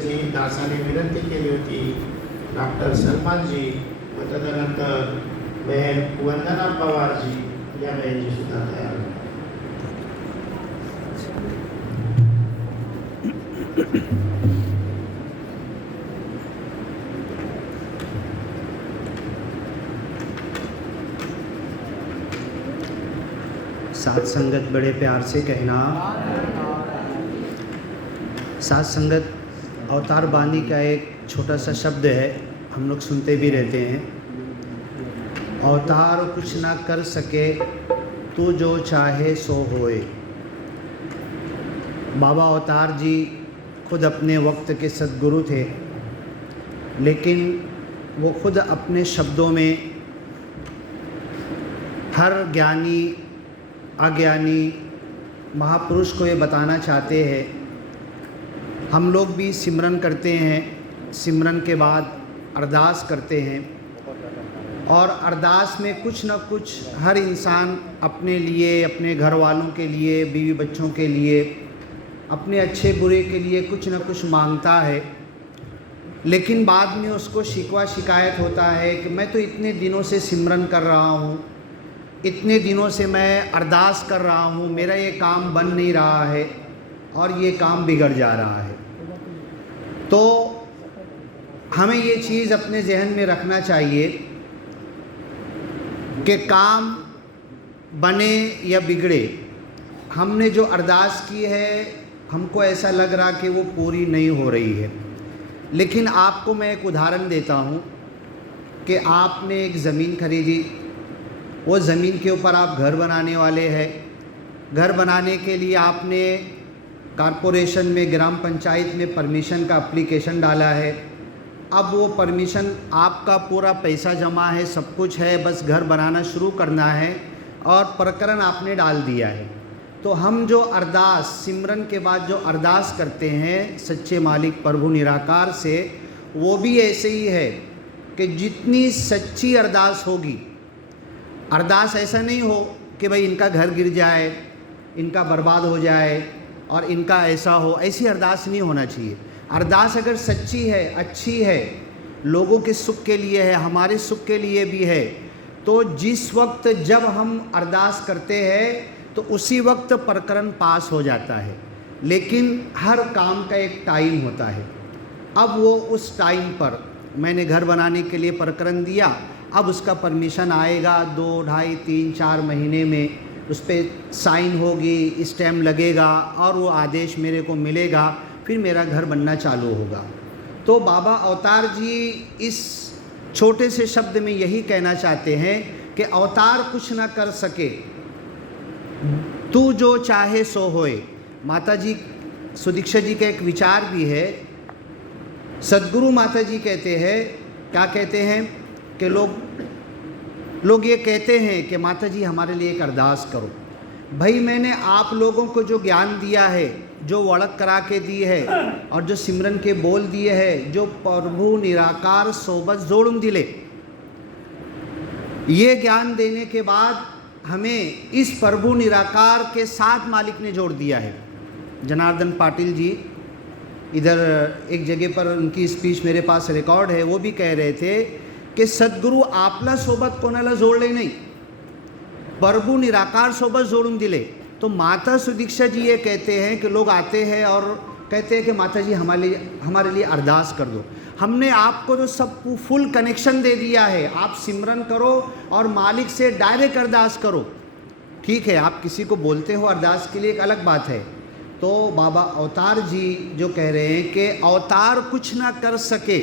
जी दासाने विनंती केली होती डॉक्टर सलमानजी व तदनंतर बहन वंदना पवारजी या बहनजी सुद्धा तयार साथ संगत बड़े प्यार से कहना। साथ संगत अवतार बानी का एक छोटा सा शब्द है, हम लोग सुनते भी रहते हैं। अवतार कुछ ना कर सके तू जो चाहे सो होए। बाबा अवतार जी खुद अपने वक्त के सद्गुरु थे, लेकिन वो खुद अपने शब्दों में हर ज्ञानी अज्ञानी महापुरुष को ये बताना चाहते हैं। हम लोग भी सिमरन करते हैं, सिमरन के बाद अरदास करते हैं और अरदास में कुछ न कुछ हर इंसान अपने लिए, अपने घर वालों के लिए, बीवी बच्चों के लिए, अपने अच्छे बुरे के लिए कुछ न कुछ मांगता है। लेकिन बाद में उसको शिकवा शिकायत होता है कि मैं तो इतने दिनों से सिमरन कर रहा हूँ, इतने दिनों से मैं अरदास कर रहा हूँ, मेरा ये काम बन नहीं रहा है और ये काम बिगड़ जा रहा है। तो हमें ये चीज़ अपने जहन में रखना चाहिए कि काम बने या बिगड़े, हमने जो अरदास की है हमको ऐसा लग रहा कि वो पूरी नहीं हो रही है। लेकिन आपको मैं एक उदाहरण देता हूँ कि आपने एक ज़मीन खरीदी, वो ज़मीन के ऊपर आप घर बनाने वाले हैं। घर बनाने के लिए आपने कारपोरेशन में, ग्राम पंचायत में परमिशन का एप्लीकेशन डाला है। अब वो परमिशन, आपका पूरा पैसा जमा है, सब कुछ है, बस घर बनाना शुरू करना है और प्रकरण आपने डाल दिया है। तो हम जो अरदास सिमरन के बाद जो अरदास करते हैं सच्चे मालिक प्रभु निराकार से, वो भी ऐसे ही है कि जितनी सच्ची अरदास होगी, अरदास ऐसा नहीं हो कि भाई इनका घर गिर जाए, इनका बर्बाद हो जाए और इनका ऐसा हो, ऐसी अरदास नहीं होना चाहिए। अरदास अगर सच्ची है, अच्छी है, लोगों के सुख के लिए है, हमारे सुख के लिए भी है, तो जिस वक्त जब हम अरदास करते हैं तो उसी वक्त प्रकरण पास हो जाता है। लेकिन हर काम का एक टाइम होता है। अब वो उस टाइम पर मैंने घर बनाने के लिए प्रकरण दिया, अब उसका परमिशन आएगा 2, ढाई, 3, 4 महीने में, उस पर साइन होगी, स्टैम्प लगेगा और वो आदेश मेरे को मिलेगा, फिर मेरा घर बनना चालू होगा। तो बाबा अवतार जी इस छोटे से शब्द में यही कहना चाहते हैं कि अवतार कुछ ना कर सके, तू जो चाहे सो होए। माता जी सुदीक्षा जी का एक विचार भी है, सद्गुरु माता जी कहते हैं, क्या कहते हैं कि लोग ये कहते हैं कि माता जी हमारे लिए एक अरदास करो। भाई मैंने आप लोगों को जो ज्ञान दिया है, जो वड़क करा के दी है और जो सिमरन के बोल दिए हैं, जो प्रभु निराकार सोबत जोड़ुम दिले, ये ज्ञान देने के बाद हमें इस प्रभु निराकार के साथ मालिक ने जोड़ दिया है। जनार्दन पाटिल जी इधर एक जगह पर उनकी स्पीच मेरे पास रिकॉर्ड है, वो भी कह रहे थे कि सद्गुरु आपला सोबत कोणाला जोड़ले नहीं, प्रभु निराकार सोबत जोड़ून दिले। तो माता सुदीक्षा जी ये कहते हैं कि लोग आते हैं और कहते हैं कि माता जी हमारे लिए अरदास कर दो। हमने आपको तो सब फुल कनेक्शन दे दिया है, आप सिमरन करो और मालिक से डायरेक्ट अरदास करो। ठीक है, आप किसी को बोलते हो अरदास के लिए, एक अलग बात है। तो बाबा अवतार जी जो कह रहे हैं कि अवतार कुछ ना कर सके,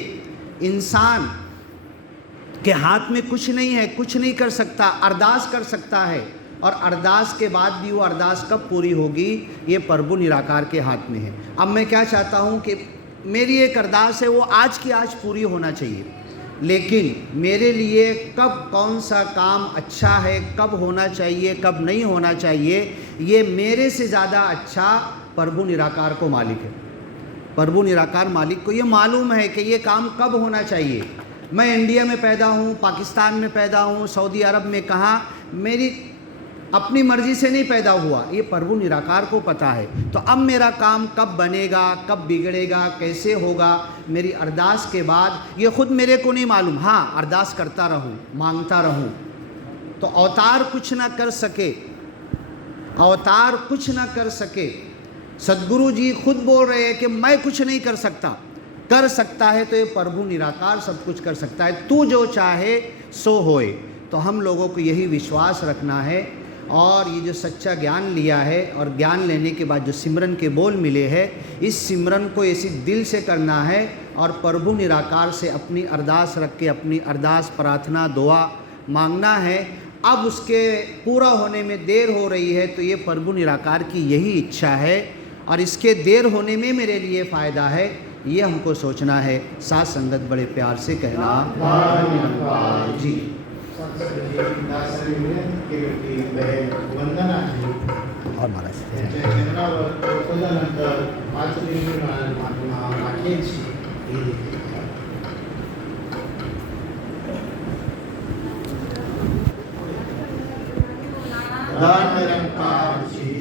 इंसान के हाथ में कुछ नहीं है, कुछ नहीं कर सकता, अरदास कर सकता है, और अरदास के बाद भी वो अरदास कब पूरी होगी, ये प्रभु निराकार के हाथ में है। अब मैं क्या चाहता हूँ कि मेरी एक अरदास है, वो आज की आज पूरी होना चाहिए, लेकिन मेरे लिए कब कौन सा काम अच्छा है, कब होना चाहिए, कब नहीं होना चाहिए, ये मेरे से ज़्यादा अच्छा प्रभु निराकार को मालिक है। प्रभु निराकार मालिक को ये मालूम है कि ये काम कब होना चाहिए। मैं इंडिया में पैदा हूँ, पाकिस्तान में पैदा हूँ, सऊदी अरब में, कहाँ, मेरी अपनी मर्ज़ी से नहीं पैदा हुआ, ये प्रभु निराकार को पता है। तो अब मेरा काम कब बनेगा, कब बिगड़ेगा, कैसे होगा, मेरी अरदास के बाद ये खुद मेरे को नहीं मालूम। हाँ, अरदास करता रहूँ, मांगता रहूँ। तो अवतार कुछ ना कर सके, अवतार कुछ ना कर सके। सद्गुरु जी खुद बोल रहे हैं कि मैं कुछ नहीं कर सकता, कर सकता है तो ये प्रभु निराकार सब कुछ कर सकता है, तू जो चाहे सो होए। तो हम लोगों को यही विश्वास रखना है, और ये जो सच्चा ज्ञान लिया है और ज्ञान लेने के बाद जो सिमरन के बोल मिले हैं, इस सिमरन को ऐसी दिल से करना है और प्रभु निराकार से अपनी अरदास रख के अपनी अरदास, प्रार्थना, दुआ मांगना है। अब उसके पूरा होने में देर हो रही है तो ये प्रभु निराकार की यही इच्छा है, और इसके देर होने में मेरे लिए फ़ायदा है, ये हमको सोचना है। साथ संगत बड़े प्यार से कहना जी। वंदना जी और महाराज निरंकार जी